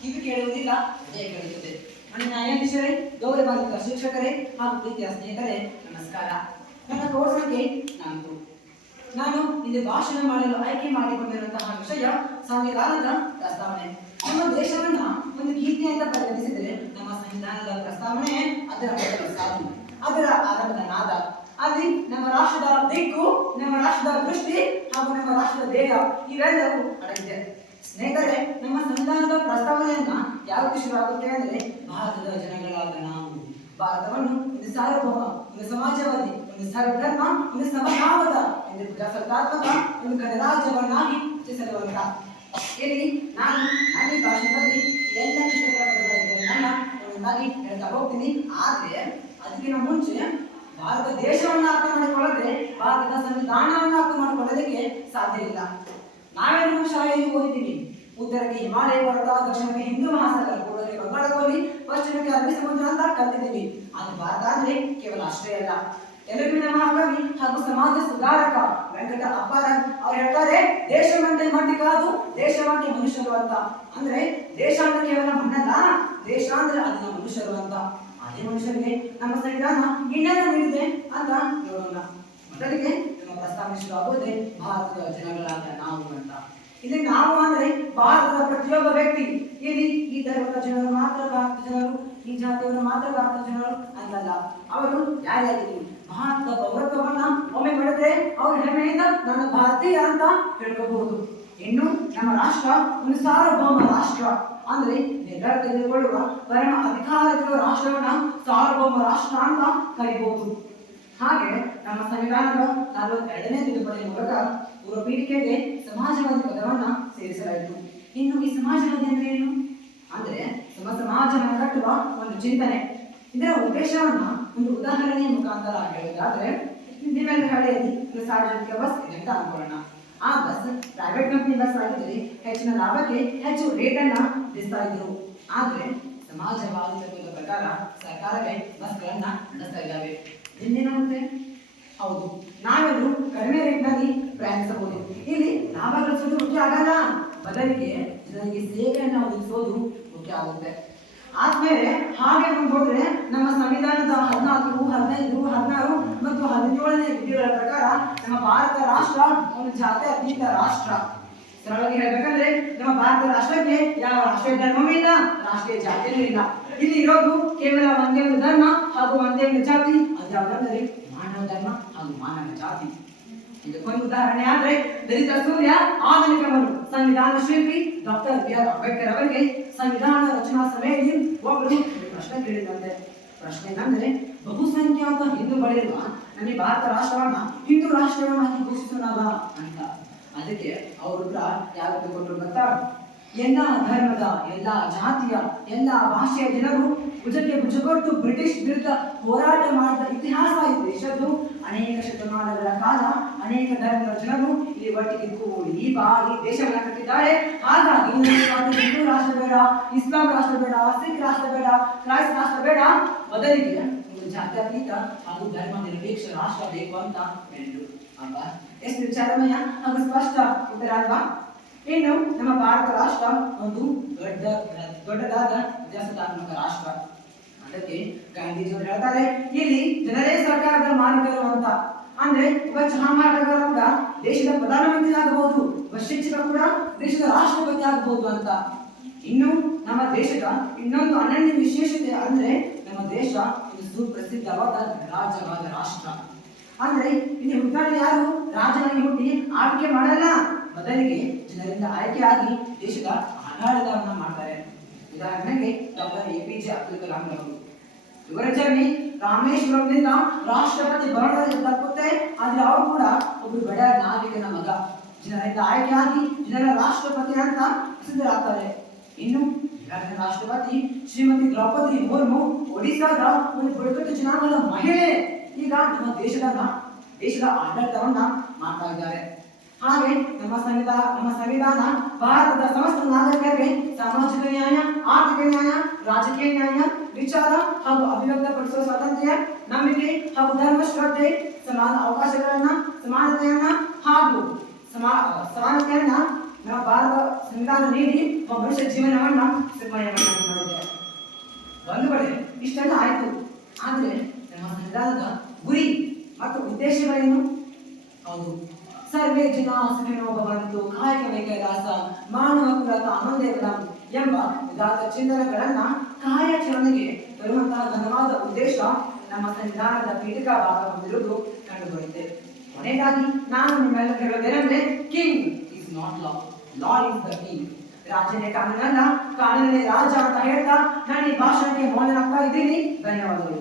ಕಿವಿ ಕೇಳುವುದಿಲ್ಲ, ಹೃದಯ ಕೇಳುತ್ತದೆ. ನನ್ನ ನ್ಯಾಯಾಧೀಶರೇ, ಗೌರವಾನ್ವಿತ ಶಿಕ್ಷಕರೇ ಹಾಗೂ ಪ್ರೀತಿಯ ಸ್ನೇಹಿತರೆ, ನಮಸ್ಕಾರ. ನನ್ನ ಕೋರ್ಸ್ ಸಂಖ್ಯೆ 4. ನಾನು ಇಲ್ಲಿ ಭಾಷಣ ಮಾಡಲು ಆಯ್ಕೆ ಮಾಡಿಕೊಂಡಿರುವಂತಹ ವಿಷಯ ಸಂವಿಧಾನದ ಪ್ರಸ್ತಾವನೆ. ನಮ್ಮ ದೇಶವನ್ನ ಒಂದು ಕೀರ್ತಿಯಿಂದ ಪರಿಗಣಿಸಿದರೆ ನಮ್ಮ ಸಂವಿಧಾನದ ಪ್ರಸ್ತಾವನೆ ಅದರ ಸಾಧು, ಅದರ ಆರಂಭದ ನಾದ. ಅಲ್ಲಿ ನಮ್ಮ ರಾಷ್ಟ್ರದ ದಿಕ್ಕು, ನಮ್ಮ ರಾಷ್ಟ್ರದ ದೃಷ್ಟಿ ಹಾಗೂ ನಮ್ಮ ರಾಷ್ಟ್ರದ ಧ್ಯೇಯ ಇವೆಲ್ಲವೂ ಅಡಗಿದೆ. ಸ್ನೇಹಿತರೆ, ನಮ್ಮ ಸಂವಿಧಾನದ ಪ್ರಸ್ತಾವನೆಯನ್ನ ಯಾವಾಗ ಶುರುವಾಗುತ್ತೆ ಅಂದ್ರೆ, ಭಾರತದ ಜನಗಳಾದ ನಾವು ಭಾರತವನ್ನು ಒಂದು ಸಾರ್ವಭೌಮ, ಒಂದು ಸಮಾಜವಾದಿ, ಒಂದು ಸರ್ವಧರ್ಮ, ಒಂದು ಸಮಭಾವದ, ಒಂದು ಪ್ರಜಾಸತ್ತಾತ್ಮಕ, ಒಂದು ಗಣರಾಜ್ಯವನ್ನಾಗಿ ರಚಿಸಿರುವಂತ. ಇಲ್ಲಿ ನಾನು ನನ್ನ ಭಾಷಣದಲ್ಲಿ ಎಲ್ಲ ಪುಸ್ತಕಗಳ ಪದಗಳನ್ನ ಒಂದೊಂದಾಗಿ ಹೇಳ್ತಾ ಹೋಗ್ತೀನಿ. ಆದ್ರೆ ಅದಕ್ಕಿಂತ ಮುಂಚೆ ಭಾರತ ದೇಶವನ್ನ ಅರ್ಥ ಮಾಡಿಕೊಳ್ಳದೆ ಭಾರತದ ಸಂವಿಧಾನವನ್ನು ಅರ್ಥ ಮಾಡಿಕೊಳ್ಳೋದಕ್ಕೆ ಸಾಧ್ಯ ಇಲ್ಲ. ನಾವೇನು ಶಾಲೆಯಲ್ಲಿ ಓದಿದ್ದೀವಿ, ಉತ್ತರಕ್ಕೆ ಹಿಮಾಲಯ ಪರ್ವತ, ದಕ್ಷಿಣಕ್ಕೆ ಹಿಂದೂ ಮಹಾಸಾಗರ, ಪೂರ್ವಕ್ಕೆ ಬಂಗಾಳ ಕೊಲ್ಲಿ, ಪಶ್ಚಿಮಕ್ಕೆ ಅರಬ್ಬಿ ಸಮುದ್ರ ಅಂತ ಕಲ್ತಿದ್ದೀವಿ. ಅದು ಭಾರತ ಅಂದ್ರೆ ಕೇವಲ ಅಷ್ಟೇ ಅಲ್ಲ. ತೆಲುಗಿನ ಮಹಾಕವಿ ಹಾಗೂ ಸಮಾಜ ಸುಧಾರಕ ವೆಂಕಟ ಅಪ್ಪಾರ ಅವ್ರು ಹೇಳ್ತಾರೆ, ದೇಶವಂತೆ ಮಟ್ಟಿ ಕಾದು ದೇಶವಂತೆ ಮನುಷ್ಯರು ಅಂತ. ಅಂದ್ರೆ ದೇಶ ಅಂದ್ರೆ ಕೇವಲ ಮಣ್ಣಲ್ಲ, ದೇಶ ಅಂದ್ರೆ ಅದನ್ನ ಮನುಷ್ಯರು ಅಂತ. ಅದೇ ಮನುಷ್ಯರಿಗೆ ನಮ್ಮ ಸಂವಿಧಾನ ಇನ್ನೇನು ನೀಡಿದೆ ಅಂತ ನೋಡೋಣ. ಮೊದಲಿಗೆ ನಮ್ಮ ಪ್ರಸ್ತಾವನೆ ಶುರುವಾಗುವುದೇ ಭಾರತದ ಜನಗಳಾದ ನಾವು ಅಂತ. ಇಲ್ಲಿ ನಾವು ಅಂದ್ರೆ ಭಾರತದ ಪ್ರತಿಯೊಬ್ಬ ವ್ಯಕ್ತಿ. ಇಲ್ಲಿ ಈ ಧರ್ಮದ ಜನರು ಮಾತ್ರ ಭಾರತದ ಜನರು, ಈ ಜಾತಿಯವರು ಮಾತ್ರ ಭಾರತದ ಜನರು ಅಂತಲ್ಲ. ಅವರು ಯಾರ್ಯಾರಿದ್ರು ಭಾರತದ ಪೌರತ್ವವನ್ನ ಒಮ್ಮೆ ಪಡೆದ್ರೆ ಅವ್ರ ಹೆಮ್ಮೆಯಿಂದ ನಾನು ಭಾರತೀಯ ಅಂತ ಹೇಳ್ಕೋಬಹುದು. ಇನ್ನು ನಮ್ಮ ರಾಷ್ಟ್ರ ಒಂದು ಸಾರ್ವಭೌಮ ರಾಷ್ಟ್ರ. ಅಂದ್ರೆ ನಿರ್ಧಾರ ತೆಗೆದುಕೊಳ್ಳುವ ಪರಮ ಅಧಿಕಾರವಿರುವ ರಾಷ್ಟ್ರವನ್ನ ಸಾರ್ವಭೌಮ ರಾಷ್ಟ್ರ ಅಂತ ಕರೀಬಹುದು. ಹಾಗೆ ನಮ್ಮ ಸಂವಿಧಾನದ 42ನೇ ತಿದ್ದುಪಡಿ ಮೂಲಕ ಪೂರ್ವ ಪೀಠಿಕೆಗೆ ಸಮಾಜವಾದಿ ಪದವನ್ನ ಸೇರಿಸಲಾಯಿತು. ಇನ್ನು ಈ ಸಮಾಜವಾದಿ ಅಂದ್ರೆ ಏನು ಅಂದ್ರೆ ಸಮಾಜವನ್ನು ಕಟ್ಟುವ ಒಂದು ಚಿಂತನೆ. ಇದರ ಉದ್ದೇಶವನ್ನ ಒಂದು ಉದಾಹರಣೆಯ ಮುಖಾಂತರ ಹೇಳುವುದಾದ್ರೆ, ನಿಮ್ಮೆಲ್ಲ ಹಳ್ಳಿಯಲ್ಲಿ ಒಂದು ಸಾರ್ವಜನಿಕ ಬಸ್ ಇದೆ ಅಂತ ಅನ್ಕೊಳ್ಳೋಣ. ಆ ಬಸ್ ಪ್ರೈವೇಟ್ ಕಂಪನಿ ಬಸ್ ಆಗಿದ್ರೆ ಹೆಚ್ಚಿನ ಲಾಭಕ್ಕೆ ಹೆಚ್ಚು ರೇಟ್ ಅನ್ನ ವಿಧಿಸ್ತಾ ಇದ್ರು. ಆದ್ರೆ ಸಮಾಜವಾದಿ ತತ್ವದ ಪ್ರಕಾರ ಸರ್ಕಾರವೇ ಬಸ್ಗಳನ್ನ ನಡೆಸ್ತಾ ಇದ್ದಾವೆ. ಇನ್ನೇನಾಗುತ್ತೆ? ಹೌದು, ನಾವೆಲ್ಲರೂ ಕಡಿಮೆ ರೇಟ್ ನಲ್ಲಿ ಪ್ರಯಾಣಿಸಬಹುದು. ಇಲ್ಲಿ ಲಾಭ ಗಳಿಸೋದು ಮುಖ್ಯ ಆಗಲ್ಲ, ಬದಲಿಗೆ ಜನರಿಗೆ ಸೇವೆಯನ್ನು ಒದಗಿಸೋದು ಮುಖ್ಯ ಆಗುತ್ತೆ. ಆದ್ಮೇಲೆ ಹಾಗೆ ಹೋದ್ರೆ ನಮ್ಮ ಸಂವಿಧಾನದ 14, 15, 16 ಮತ್ತು 17ನೇ ವಿಧಿಗಳ ಪ್ರಕಾರ ನಮ್ಮ ಭಾರತ ರಾಷ್ಟ್ರ ಒಂದು ಜಾತ್ಯತೀತ ರಾಷ್ಟ್ರ. ಸರಳವಾಗಿ ಹೇಳ್ಬೇಕಂದ್ರೆ ನಮ್ಮ ಭಾರತ ರಾಷ್ಟ್ರಕ್ಕೆ ಯಾವ ರಾಷ್ಟ್ರೀಯ ಧರ್ಮವೂ ಇಲ್ಲ, ರಾಷ್ಟ್ರೀಯ ಜಾತಿಯೂ ಇಲ್ಲ. ಇಲ್ಲಿ ಇರೋದು ಕೇವಲ ಒಂದೇ ಒಂದು ಧರ್ಮ ಹಾಗೂ ಒಂದೇ ಒಂದು ಜಾತಿ. ಅದು ಯಾವುದಂದ್ರೆ ಮಾನವ ಧರ್ಮ ಹಾಗೂ ಮಾನವ ಜಾತಿ. ಇದಕ್ಕೊಂದು ಉದಾಹರಣೆ ಆದ್ರೆ, ದಲಿತ ಸೂರ್ಯ ಆಧುನಿಕವರು ಸಂವಿಧಾನ ಶಿಲ್ಪಿ ಡಾಕ್ಟರ್ ಬಿ.ಆರ್. ಅಂಬೇಡ್ಕರ್ ಅವರಿಗೆ ಸಂವಿಧಾನ ರಚನಾ ಸಮಯದಲ್ಲಿ ಒಬ್ಬರು ಪ್ರಶ್ನೆ ಕೇಳಿದಂತೆ. ಪ್ರಶ್ನೆ ಏನಂದ್ರೆ, ಬಹುಸಂಖ್ಯಾತ ಹಿಂದೂಗಳಿರುವ ನಮ್ಮ ಭಾರತ ರಾಷ್ಟ್ರವನ್ನ ಹಿಂದೂ ರಾಷ್ಟ್ರವನ್ನಾಗಿ ಘೋಷಿಸೋಣವಾ ಅಂತ. ಅದಕ್ಕೆ ಅವರು ಯಾರು ಕೊಟ್ಟರು ಗೊತ್ತಾ? ಎಲ್ಲ ಧರ್ಮದ, ಎಲ್ಲ ಜಾತಿಯ, ಎಲ್ಲ ಭಾಷೆಯ ಜನರು ಭುಜಕ್ಕೆ ಭುಜ ಕೊಟ್ಟು ಬ್ರಿಟಿಷ್ ವಿರುದ್ಧ ಹೋರಾಟ ಮಾಡಿದ ಇತಿಹಾಸ ಈ ದೇಶದ್ದು. ಅನೇಕ ಶತಮಾನಗಳ ಕಾಲ ಅನೇಕ ಧರ್ಮದ ಜನರು ಇಲ್ಲಿ ಒಟ್ಟಿಗೆ ಕೂಡಿ ಬಾಳಿ ದೇಶವನ್ನ ಕಟ್ಟಿದ್ದಾರೆ. ಹಾಗಾಗಿ ಹಿಂದೂ ರಾಷ್ಟ್ರ ಬೇಡ, ಇಸ್ಲಾಂ ರಾಷ್ಟ್ರ ಬೇಡ, ಸಿಖ್ ರಾಷ್ಟ್ರ ಬೇಡ, ಕ್ರೈಸ್ತ ರಾಷ್ಟ್ರ ಬೇಡ, ಬದಲಿಗೆ ಒಂದು ಜಾತ್ಯತೀತ ಹಾಗೂ ಧರ್ಮ ನಿರಪೇಕ್ಷ ರಾಷ್ಟ್ರ ಬೇಕು ಅಂತ ಹೇಳಿದ್ರು. ಅಲ್ವಾ? ಎಷ್ಟು ವಿಚಾರಮಯ ಹಾಗೂ ಸ್ಪಷ್ಟ ಉತ್ತರ ಅಲ್ವಾ? ಇನ್ನು ನಮ್ಮ ಭಾರತ ರಾಷ್ಟ್ರ ಒಂದು ದೊಡ್ಡದಾದ ಪ್ರಜಾಸತ್ತಾತ್ಮಕ ರಾಷ್ಟ್ರ. ಅದಕ್ಕೆ ಗಾಂಧೀಜಿಯವರು ಹೇಳ್ತಾರೆ, ಇಲ್ಲಿ ಜನರೇ ಸರ್ಕಾರದ ಮಾಲೀಕರು ಅಂತ. ಅಂದ್ರೆ ಒಬ್ಬ ಚಹಾ ಮಾರಾಟಗಾರ ಕೂಡ ದೇಶದ ಪ್ರಧಾನಮಂತ್ರಿ ಆಗಬಹುದು, ಒಬ್ಬ ಶಿಕ್ಷಕ ಕೂಡ ದೇಶದ ರಾಷ್ಟ್ರಪತಿ ಆಗಬಹುದು ಅಂತ. ಇನ್ನು ನಮ್ಮ ದೇಶದ ಇನ್ನೊಂದು ಅನನ್ಯ ವಿಶೇಷತೆ ಅಂದ್ರೆ, ನಮ್ಮ ದೇಶ ಒಂದು ಸುಪ್ರಸಿದ್ಧವಾದ ಗಣರಾಜ್ಯವಾದ ರಾಷ್ಟ್ರ. ಅಂದ್ರೆ ಇಲ್ಲಿ ಹುಟ್ಟಾಡಿ ಯಾರು ರಾಜನಾಗಿ ಹುಟ್ಟಿ ಆಳ್ವಿಕೆ ಮಾಡಲ್ಲ, ಬದಲಿಗೆ ಜನರಿಂದ ಆಯ್ಕೆಯಾಗಿ ದೇಶದ ಆಡಳಿತವನ್ನ ಮಾಡ್ತಾರೆ. ಉದಾಹರಣೆಗೆ ಡಾಕ್ಟರ್ APJ ಅಬ್ದುಲ್ ಕಲಾಂ ಅವರು. ಇವರ ಜರ್ನಿ ರಾಮೇಶ್ವರಂನಿಂದ ರಾಷ್ಟ್ರಪತಿ ಭವನದಲ್ಲಿ ತಲುಪುತ್ತೆ. ಆದ್ರೆ ಅವರು ಕೂಡ ಒಬ್ಬರು ಬಡ ನಾವಿಕನ ಮಗ. ಜನರಿಂದ ಆಯ್ಕೆಯಾಗಿ ಜನರ ರಾಷ್ಟ್ರಪತಿ ಅಂತ ಪ್ರಸಿದ್ಧರಾಗ್ತಾರೆ. ಇನ್ನು ರಾಷ್ಟ್ರಪತಿ ಶ್ರೀಮತಿ ದ್ರೌಪದಿ ಮುರ್ಮು ಒಡಿಶಾದ ಒಂದು ಬುಡಕಟ್ಟು ಜನಾಂಗದ ಮಹಿಳೆ. ಈಗ ನಮ್ಮ ದೇಶದ ಆಡಳಿತವನ್ನ ಮಾಡ್ತಾ ಇದ್ದಾರೆ. ಹಾಗೆ ನಮ್ಮ ಸಂವಿಧಾನ ಭಾರತದ ಸಮಸ್ತ ನಾಗರಿಕರಿಗೆ ಸಾಮಾಜಿಕ ನ್ಯಾಯ, ಆರ್ಥಿಕ ನ್ಯಾಯ, ರಾಜಕೀಯ ನ್ಯಾಯ, ವಿಚಾರ ಹಾಗೂ ಅಭಿವ್ಯಕ್ತಪಡಿಸುವ ಸ್ವಾತಂತ್ರ್ಯ, ನಂಬಿಕೆ ಹಾಗೂ ಧರ್ಮ ಶ್ರದ್ಧೆ, ಸಮಾನ ಅವಕಾಶಗಳನ್ನ, ಸಮಾನತೆಯನ್ನ ಹಾಗೂ ಸಮಾನತೆಯನ್ನ ನಮ್ಮ ಭಾರತ ಸಂವಿಧಾನ ನೀಡಿ ನಮ್ಮ ಮನುಷ್ಯ ಜೀವನವನ್ನ ಸುಖಮಯವನ್ನಾಗಿ ಮಾಡಿದೆ. ಬಂಧುಗಳೇ, ಇಷ್ಟೆಲ್ಲ ಆಯ್ತು, ಆದ್ರೆ ನಮ್ಮ ಸಂವಿಧಾನದ ಗುರಿ ಮತ್ತು ಉದ್ದೇಶಗಳೇನು? ಹೌದು, ಸರ್ವೇ ಜನ ಸುಖಿನೋ ಭವಂತು, ಕಾಯಕವೇ ಕೈಲಾಸ, ಮಾನವ ಕುಲದ ಆನಂದೇವರ ಎಂಬ ಉದಾತ್ತ ಚಿಂತನೆಗಳನ್ನ ಕಾರ್ಯಾಚರಣೆಗೆ ಬರುವಂತಹ ಘನವಾದ ಉದ್ದೇಶ ನಮ್ಮ ಸಂವಿಧಾನದ ಪೀಠಿಕಾ ಭಾಗ ಹೊಂದಿರುವುದು ಕಂಡುಬರುತ್ತೆ. ಕೊನೆಗಾಗಿ ನಾನು ನಿಮ್ಮೆಲ್ಲ ಹೇಳೋದೇನೆಂದ್ರೆ, king is not law, law is the king. ರಾಜನೇ ಕಾನೂನಲ್ಲ, ಕಾನೂನೇ ರಾಜ ಅಂತ ಹೇಳ್ತಾ ನಾನು ಈ ಭಾಷಣಕ್ಕೆ ಮೌನನಾಗ್ತಾ ಇದ್ದೀನಿ. ಧನ್ಯವಾದಗಳು.